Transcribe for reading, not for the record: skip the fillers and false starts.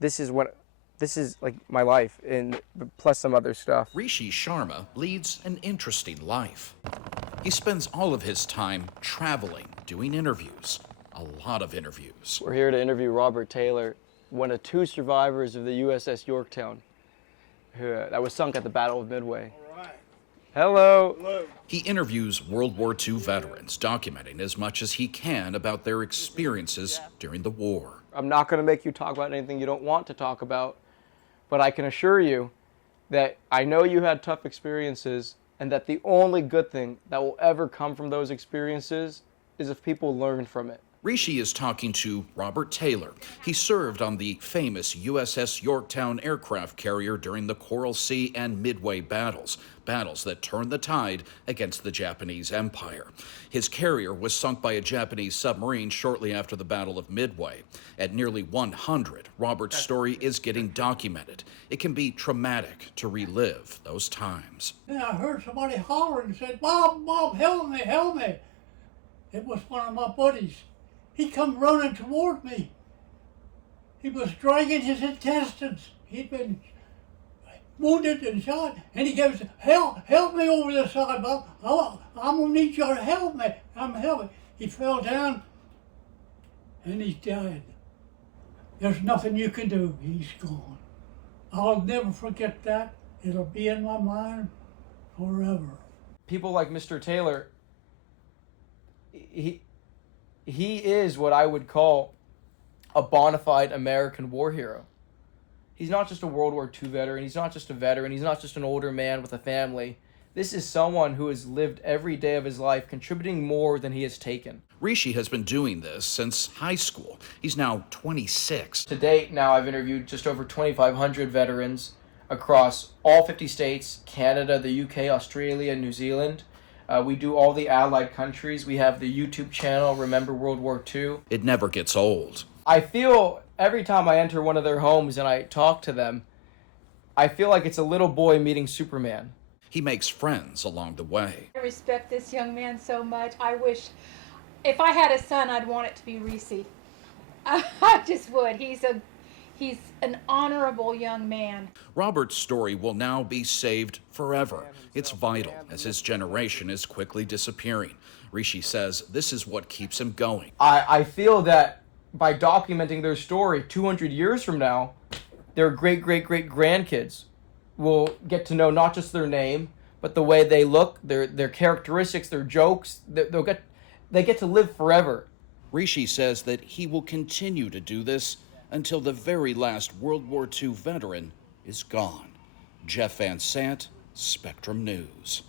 this is like my life, and plus some other stuff. Rishi Sharma leads an interesting life. He spends all of his time traveling, doing interviews, a lot of interviews. We're here to interview Robert Taylor, one of two survivors of the USS Yorktown, that was sunk at the Battle of Midway. All right. Hello. Hello. He interviews World War II veterans, documenting as much as he can about their experiences during the war. I'm not going to make you talk about anything you don't want to talk about, but I can assure you that I know you had tough experiences, and that the only good thing that will ever come from those experiences is if people learn from it. Rishi is talking to Robert Taylor. He served on the famous USS Yorktown aircraft carrier during the Coral Sea and Midway battles, battles that turned the tide against the Japanese Empire. His carrier was sunk by a Japanese submarine shortly after the Battle of Midway. At nearly 100, Robert's story is getting documented. It can be traumatic to relive those times. Then I heard somebody hollering and said, "Bob, Bob, help me, help me." It was one of my buddies. He come running toward me. He was dragging his intestines. He'd been wounded and shot, and he goes, help me over the side, Bob. I'm gonna need you to help me. I'm helping." He fell down, and he died. There's nothing you can do. He's gone. I'll never forget that. It'll be in my mind forever. People like Mr. Taylor, he is what I would call a bona fide American war hero. He's not just a World War II veteran. He's not just a veteran. He's not just an older man with a family. This is someone who has lived every day of his life, contributing more than he has taken. Rishi has been doing this since high school. He's now 26. To date, now I've interviewed just over 2,500 veterans across all 50 states, Canada, the UK, Australia, and New Zealand. We do all the allied countries. We have the YouTube channel, Remember World War II. It never gets old. I feel every time I enter one of their homes and I talk to them, I feel like it's a little boy meeting Superman. He makes friends along the way. I respect this young man so much. I wish, if I had a son, I'd want it to be Rishi. I just would. He's an honorable young man. Robert's story will now be saved forever. It's vital as his generation is quickly disappearing. Rishi says this is what keeps him going. I feel that by documenting their story 200 years from now, their great-great-great-grandkids will get to know not just their name, but the way they look, their characteristics, their jokes. They get to live forever. Rishi says that he will continue to do this until the very last World War II veteran is gone. Jeff Van Sant, Spectrum News.